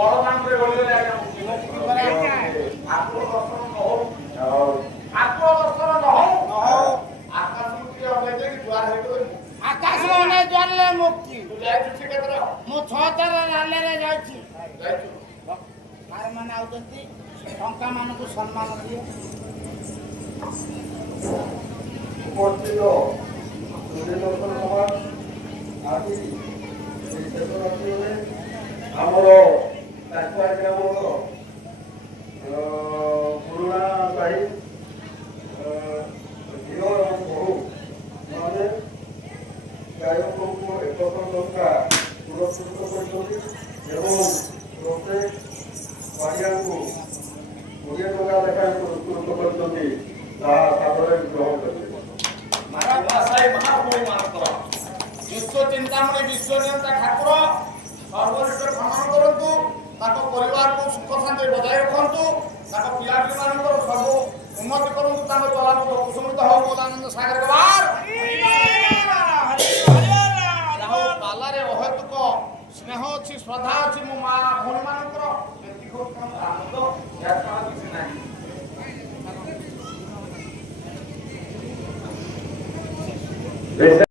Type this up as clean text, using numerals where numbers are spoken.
ବଡ଼ଦାଣ୍ଡରେ ଗଳିଗଲେ ଆଜ୍ଞା ମୁକ୍ତି ଠାକୁର ଦର୍ଶନ ନ ହଉ ଠାକୁର ଦର୍ଶନ ନ ହଉ ଆକାଶକୁ ଟିକେ ଅନେଇ ଦେଇକି ଦୁଆର ହେଇଗଲେ ଆକାଶ ଅନେଇ ଦ୍ୱାରରେ ମୁକ୍ତି। ତୁ ଯାଇଛୁ ସେ କେତେଥର? ମୁଁ 6 ଥର ରାଲିରେ ଯାଇଛି। ଯାଇଛୁ ମାନେ ଆଉଛନ୍ତି ଟଙ୍କା ମାନଙ୍କୁ ସମ୍ମାନ ଦିଏ। ଉପସ୍ଥିତ ଦର୍ଶନ ସଭା ଆଜି ଏହି ଶେଷ ରାତ୍ରିରେ ଆମର ଚାକୁଆ ଗ୍ରାମର ପୁରୁଣା ସାହି ଝିଅ ଏବଂ ବୋହୂ ମାନେ ଗାୟକଙ୍କୁ 100 ଟଙ୍କା ପୁରସ୍କୃତ କରିଛନ୍ତି ଏବଂ ପ୍ରତ୍ୟେକ ପାଡ଼ିଆଙ୍କୁ 20 ଟଙ୍କା ଲେଖାଏଁ ପୁରସ୍କୃତ କରିଛନ୍ତି। ତାହା ସାଦରେ ଗ୍ରହଣ କରିବେ। ବିଶ୍ୱ ଚିନ୍ତାମଣି ବିଶ୍ୱନିୟନ୍ତା ଠାକୁର ସର୍ବରିଷ୍ଟ ସମ୍ମାନ କରନ୍ତୁ। ତାଙ୍କ ପରିବାରକୁ ସୁଖ ଶାନ୍ତି ବଜାୟ ରଖନ୍ତୁ। ତାଙ୍କ ପିଲାପିଲିମାନଙ୍କର ସବୁ ଉନ୍ନତି କରନ୍ତୁ। ତାଙ୍କ ଚଲାପଥ କୁସୁମିତ ହଉ ବୋଲାନନ୍ଦ ସାଗର ବାର ପାଲାରେ ଅହେତୁକ ସ୍ନେହ ଅଛି, ଶ୍ରଦ୍ଧା ଅଛି। ମୋ ମା ଭଉଣୀମାନଙ୍କର ଏତିକି ହଉଛି ଆନନ୍ଦ, ଏହା ଛଡା କିଛି ନାହିଁ।